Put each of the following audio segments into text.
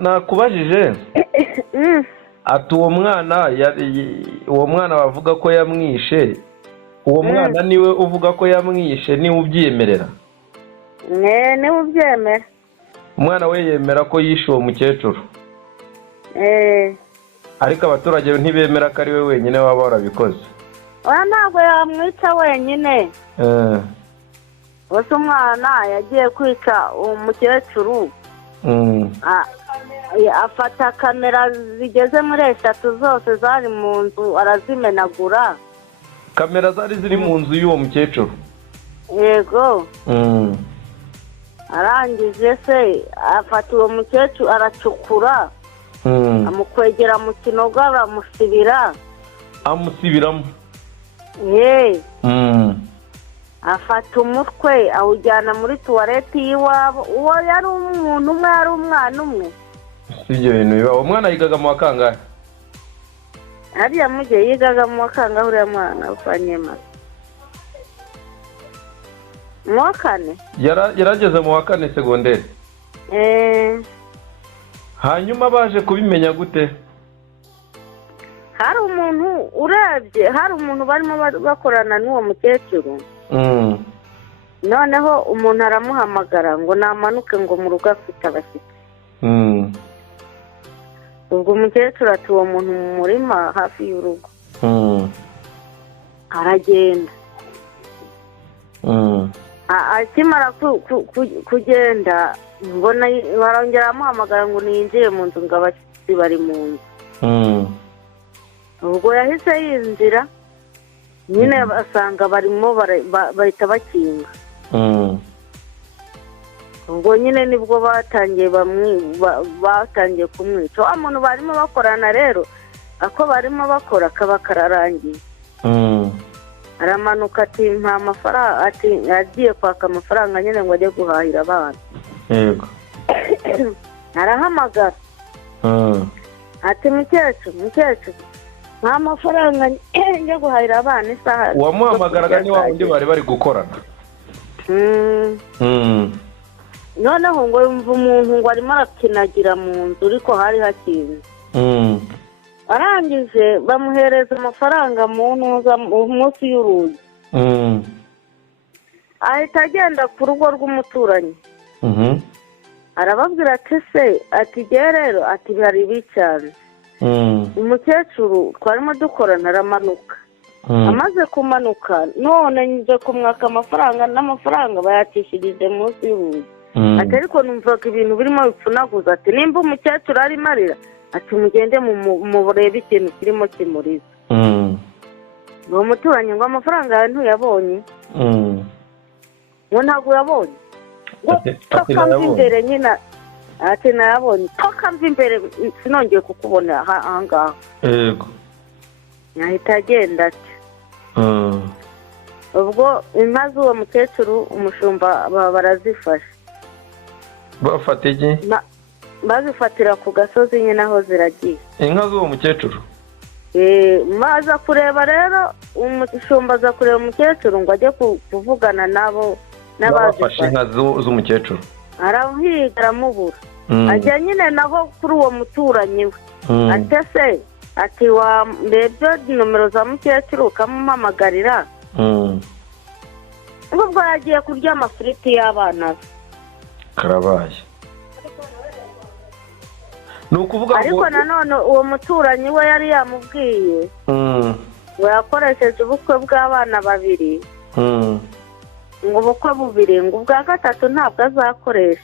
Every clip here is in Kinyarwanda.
nakubajije ati uwo mwana bavuga ko yamwishe, uwo mwana niwe uvuga ko yamwishe, niwe ubyemerera? niwe ubyemera. Umwana we yemera ko yishe uwo mukecuru, ariko abaturage ntibemera ko ari we wenyine waba warabikoze. ntabwo yamwica wenyine, gusa umwana yagiye kwica umukecuru, afata kamera zigeze muri 3 zose zari mu nzu arazimenagura. Kamera zari ziri mu nzu y'uwo mukecuru? Yego. arangije se afata uwo mukecuru aracukura, amukwegera mu kinogo amusibiramo. afata umutwe awujyana muri tuwareti y'iwabo. uwo yari umuntu umwe, yari umwana umwe. Si ibyo bintu biba. Uwo mwana yigaga mu wa kangahe? hariya mugihe yigaga mu wa kangahe uriya mwana kwa Nyemazi? mu wa 4. yarageze mu wa 4 segonderi. hanyuma baje kubimenya gute? hari umuntu urebye, hari umuntu barimo bakorana n'uwo mukecuru. noneho umuntu aramuhamagara ngo namanuke ngo mu rugo afite abashyitsi. ubwo umukecuru ati uwo muntu mu murima hafi y'urugo. aragenda. akimara kugenda mbona barongera amuhamagara ngo niyinjire mu nzu ngo abashyitsi bari mu nzu. ubwo yahise yinjira nyine basanga barimo bahita bakinga. ubwo nyine nibwo batangiye kumwica. wa muntu barimo bakorana rero ako barimo bakora kaba kararangiye. aramanuka ati nta mafaranga, ati agiye kwaka amafaranga nyine ngo ajye guhahira abana. Yego. arahamagara ati mukecuru nta mafaranga njye guhahira abana isaha. uwamuhamagaraga ni wa wundi bari gukorana. noneho ngo yumva umuntu ngo arimo arakinagira mu nzu ariko hari hakinze. arangije bamuhereza amafaranga munsi y'urugi. ahita agenda ku rugo rw'umuturanyi. arababwira ati se ati igihe rero ati bihari bicyane. umukecuru twarimo dukorana aramanuka. amaze kumanuka none nje kumwaka amafaranga, n'amafaranga bayacishirije munsi y'urugi. ati ariko numvaga ibintu birimo bipfunaguza. ati nimba umukecuru arimo arira ati mugende murebe ikintu kirimo kimuriza. uwo muturanyi ngo amafaranga yawe ntuyabonye? ngo ntabwo uyabonye? ngo toka mva imbere nyine. ati nayabonye. toka mva imbere sinongeye kukubona ahangaha. Yego. yahita agenda ati. ubwo inka z'uwo mukecuru umushumba barazifashe. bafata iki? bazifatira ku gasozi nyine aho ziragiye. inka z'uwo mukecuru? baza kureba rero, umushumba aza kureba umukecuru ngo ajye kuvugana nabo n'abafashe inka z'umukecuru. arahiga aramubura. ajya nyine naho kuri uwo muturanyi we. ati se ati warebye nomero za mukecuru ukamuhamagarira? ubwo yagiye kurya amafiriti y'abana be. karabaye. ni ukuvuga ngo ariko nanone uwo muturanyi we yari yamubwiye ngo yakoresheje ubukwe bw'abana 2. ngo ubukwe 2 ngo ubwa gatatu ntabwo azakoresha.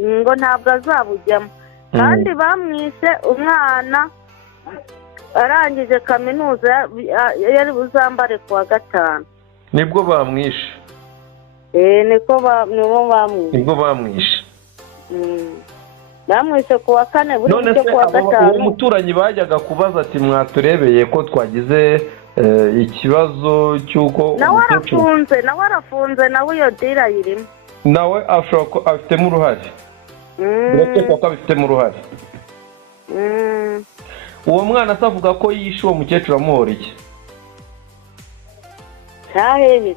ngo ntabwo azabujyamo. kandi bamwishe umwana arangije kaminuza yari buzambare ku wa 5. nibwo bamwishe? nibo bamwishe. nibwo bamwishe. bamwishe ku wa 4 buri gihe ku wa 5. uwo muturanyi bajyaga kubaza ati mwaturebeye ko twagize ikibazo cy'uko nawe arafunze nawe iyo dira yirimo. nawe ashobora ko afitemo uruhare. birakekwa ko abifitemo uruhare. uwo mwana asavuga ko yishe uwo mukecuru amuhora iki? cyahebe.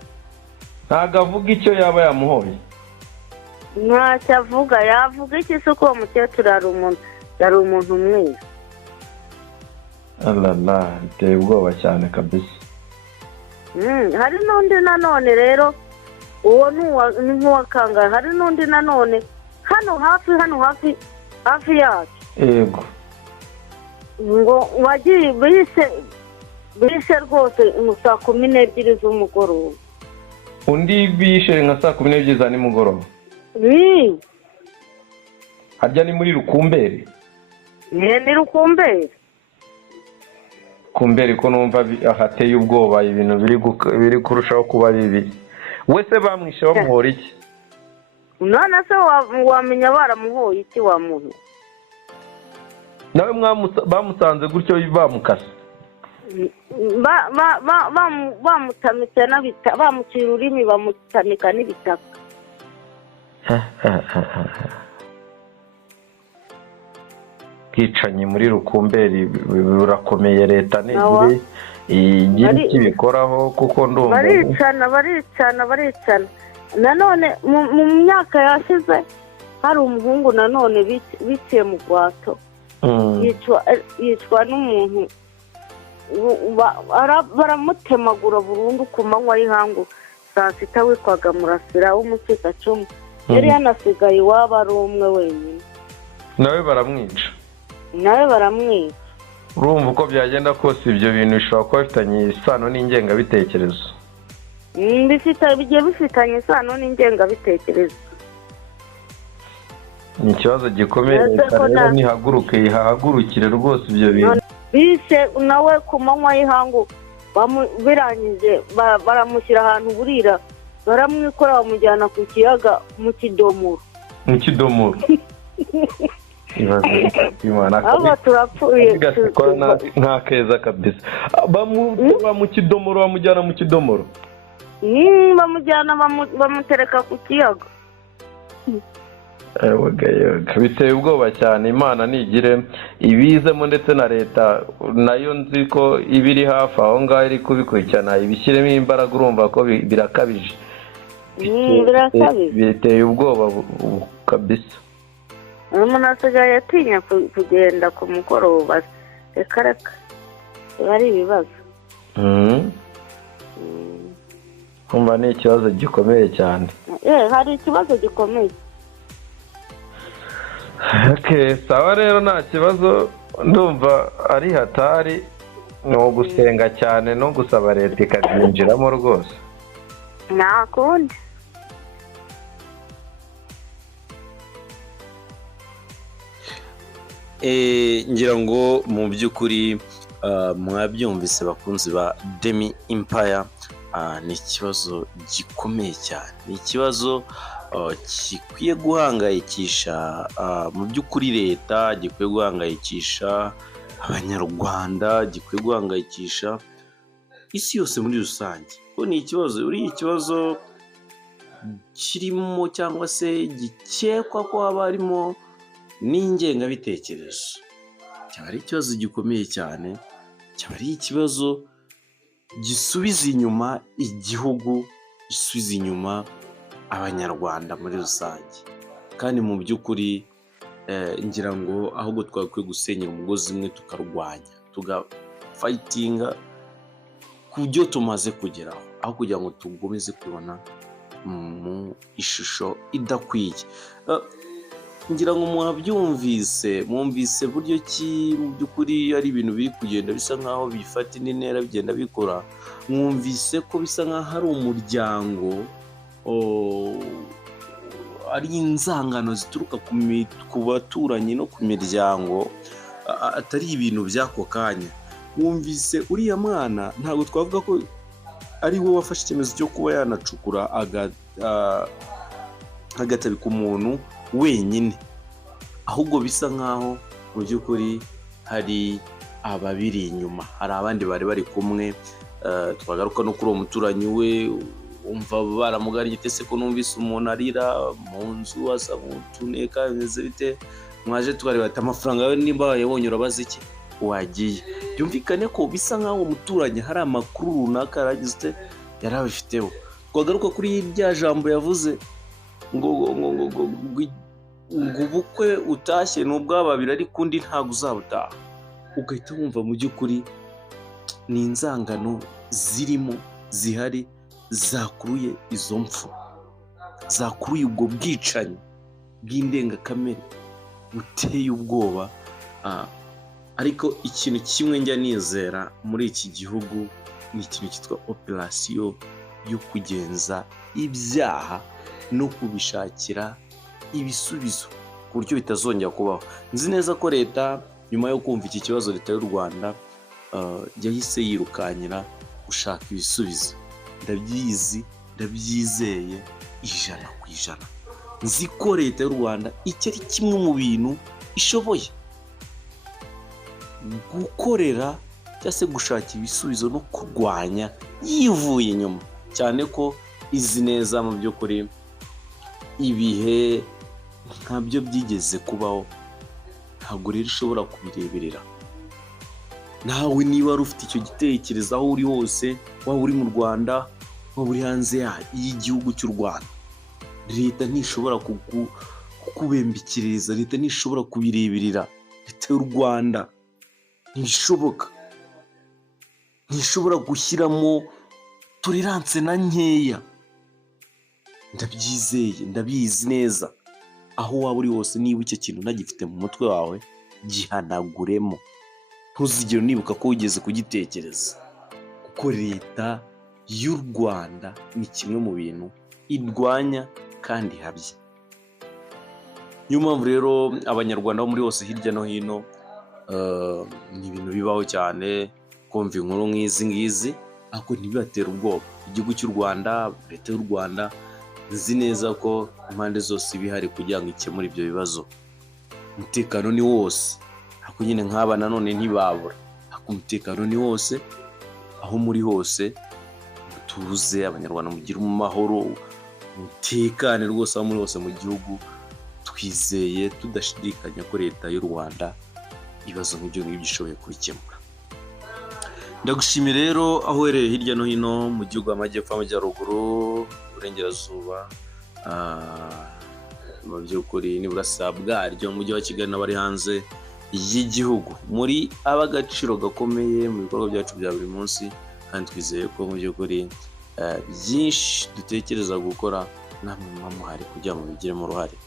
ntabwo avuga icyo yaba yamuhoye. ntacyo avuga, yavuga iki se ko uwo mukecuru yari umuntu mwiza. alala biteye ubwoba cyane kabisa. Hari n'undi nanone rero, uwo ni nk'uwa kangahe, hari n'undi nanone hano hafi yacu. Yego. Ngo wagiye bise rwose saa 12 z'umugoroba. Undi bishe nka saa 12 za nimugoroba. Harya ni muri Rukumberi? Ni Rukumberi. Kumberi ko numva ahateye ubwoba, ibintu biri kurushaho kuba bibi. Wese bamwishe bamuhora iki? None se wamenya baramuhoye iki wa muntu? Nawe bamusanze gutyo bamukase? Bamutamitse n'abita, bamucira ururimi bamutamika n'ibitaka. Bwicanye muri Rukumberi burakomeye, leta n'igire igira ikibikoraho kuko ndumva baricana. Nanone mu myaka yashize hari umuhungu nanone biciye mu Rwato, yicwa n'umuntu, baramutemagura burundu ku manywa y'ihangu saa 6, witwaga Murasira w'umucikacumu. Yari yanasigaye iwabo ari umwe wenyine. Nawe baramwica. Urumva uko byagenda kose ibyo bintu bishobora kuba bifitanye isano n'ingengabitekerezo. Bigiye bifitanye isano n'ingengabitekerezo. Ni ikibazo gikomeye, rero nihagurukire rwose ibyo bintu. Bise nawe ku manywa y'ihangu, birangije baramushyira ahantu burira, baramwikora bamujyana ku kiyaga mu kidomoro. Aba turapfuye nta keza kabisa. Mu kidomoro, bamujyana mu kidomoro. Bamujyana bamutereka ku kiyaga. Biteye ubwoba cyane. Imana nigire ibizemo, ndetse na leta nayo nzi ko ibiri hafi aho ngaho iri kubikurikirana, ibishyiremo imbaraga. Urumva ko birakabije. Biteye ubwoba kabisa. Umuntu asigaye atinya kugenda ku mugoroba. Reka ari ibibazo. Kumva ni ikibazo gikomeye cyane. Hari ikibazo gikomeye. Sawa rero, nta kibazo. Ndumva ari hatari, no gusenga cyane no gusaba leta ikabyinjiramo rwose. Nta kundi. Ngira ngo mu by'ukuri mwabyumvise bakunzi ba Demi Empire. Ni ikibazo gikomeye cyane, ni ikibazo gikwiye guhangayikisha mu by'ukuri leta, gikwiye guhangayikisha abanyarwanda, gikwiye guhangayikisha isi yose muri rusange. Ni ikibazo kirimo cyangwa se gikekwa ko haba harimo n'ingengabitekerezo. Cyaba ari ikibazo gikomeye cyane, cyaba ari ikibazo gisubiza inyuma igihugu, gisubiza inyuma abanyarwanda muri rusange. Kandi mu by'ukuri ngira ngo ahubwo twakwiye gusenyera umugozi umwe, tukarwanya, tugafayitinga ku byo tumaze kugeraho, aho kugira ngo tugomeze kubona mu ishusho idakwiye. Ngira ngo mwumvise buryo ki mu by'ukuri ari ibintu biri kugenda bisa nkaho bifata indi ntera bigenda bikora. Mwumvise ko bisa nkaho hari umuryango, ari inzangano zituruka ku baturanyi no ku miryango, atari ibintu by'ako kanya. Mwumvise uriya mwana ntabwo twavuga ko ari we wafashe icyemezo cyo kuba yanacukura agatabika umuntu wenyine, ahubwo bisa nkaho mu by'ukuri hari ababiri inyuma, hari abandi bari kumwe. Twagaruka no kuri uwo muturanyi we, umva baramugariye ite se ko numvise umuntu arira mu nzu asa nk'utuneka, bimeze bite? Mwaje tukareba ati amafaranga yawe nimba wayabonye urabaza iki wagiye. Byumvikane ko bisa nkaho umuturanyi hari amakuru runaka yari abifiteho. Twagaruka kuri rya jambo yavuze ngo ngo ubukwe utashye ni ubw'ababiri ariko undi ntabwo uzabutaha, ugahita wumva mu by'ukuri ni inzangano zihari zakuruye izo mpfu, zakuruye ubwo bwicanyi bw'indengakamere buteye ubwoba. Ariko ikintu kimwe njya nizera muri iki gihugu ni ikintu cyitwa operasiyo yo kugenza ibyaha no kubishakira ibisubizo ku buryo bitazongera kubaho. Nzi neza ko leta nyuma yo kumva iki kibazo, leta y'u Rwanda yahise yirukankira gushaka ibisubizo. Ndabyizeye 100%. Nzi ko leta y'u Rwanda icyo ari kimwe mu bintu ishoboye gukorera cyangwa se gushaka ibisubizo no kurwanya yivuye inyuma, cyane ko izi neza mu by'ukuri ibihe ntabyo byigeze kubaho, ntabwo rero ishobora kubireberera. Nawe niba wari ufite icyo gitekerezo aho uri hose, waba uri mu Rwanda, waba uri hanze y'igihugu cy'u Rwanda, leta ntishobora kukubembikiriza, leta ntishobora kubireberera. Leta y'u Rwanda ntishobora gushyiramo tolerance na nkeya. Ndabyizeye, ndabizi neza. Aho waba uri hose, niba icyo kintu ntagifite mu mutwe wawe, gihanaguremo. Ntuzigere unibuka ko wigeze kugitekereza, kuko leta y'u Rwanda ni kimwe mu bintu irwanya kandi ihabye. Niyo mpamvu rero abanyarwanda bo muri hose hirya no hino, ni ibintu bibaho cyane kumva inkuru nk'izi ngizi, ariko ntibibatera ubwoba. Igihugu cy'u Rwanda, leta y'u Rwanda, nzi neza ko impande zose ibihari kugira ngo ikemure ibyo bibazo. Umutekano ni wose, ariko nyine nk'aba nanone ntibabura, ariko umutekano ni wose. Aho muri hose mutuze, abanyarwanda mugire mu mahoro, umutekane rwose aho muri hose mu gihugu. Twizeye tudashidikanya ko leta y'u Rwanda ibibazo nk'ibyo ngibyo ishoboye kubikemura. Ndagushimiye rero aho uherereye hirya no hino mu gihugu, amajyepfo, amajyaruguru, uburengerazuba, mu by'ukuri n'iburasirazuba bwaryo, mu mujyi wa Kigali n'abari hanze y'igihugu, muri ab'agaciro gakomeye mu bikorwa byacu bya buri munsi. Kandi twizeye ko mu by'ukuri byinshi dutekereza gukora namwe muba muhari kugira ngo bigiremo uruhare.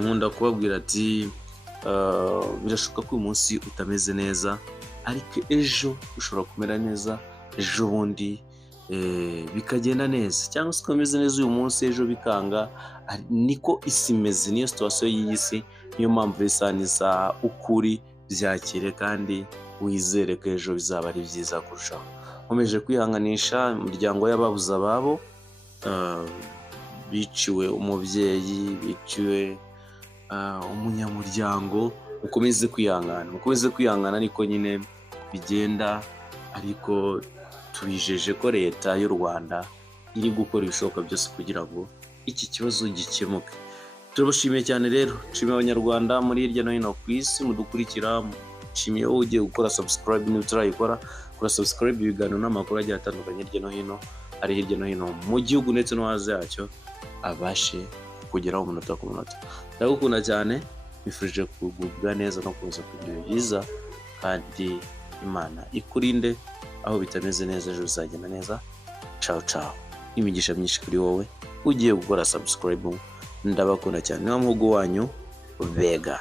Nkunda kubabwira ati birashoboka ko uyu munsi utameze neza, ariko ejo ushobora kumera neza, ejo bundi bikagenda neza. Cyangwa se ukameze neza uyu munsi, ejo bikanga. Niko isi imeze, niyo situwasiyo y'iyi si. Niyo mpamvu isa n'isaha ukuri byakire kandi wizere ko ejo bizaba ari byiza kurushaho. Nkomeje kwihanganisha imiryango y'ababuze ababo, biciwe umubyeyi, biciwe umunyamuryango. Mukomeze kwihangana, ariko nyine bigenda. Ariko tubijeje ko leta y'u Rwanda iri gukora ibishoboka byose kugira ngo iki kibazo gikemuke. Turabashimiye cyane rero, nshimiye abanyarwanda muri hirya no hino ku isi mudukurikira. Nshimiye wowe ugiye gukora subscribe niba utarayikora, kora subscribe. Ibiganiro n'amakuru agiye atandukanye hirya no hino, ari hirya no hino mu gihugu ndetse no hanze yacyo, abashe kugeraho umunota ku munota. Ndagukunda cyane, bifurije kugubwa neza no kuza kugira byiza, kandi Imana ikurinde. Aho bitameze neza ejo bizagenda neza. Ciao ciao, imigisha myinshi kuri wowe ugiye gukora subscribe. Ndabakunda cyane, wa muhugu wanyu Vega.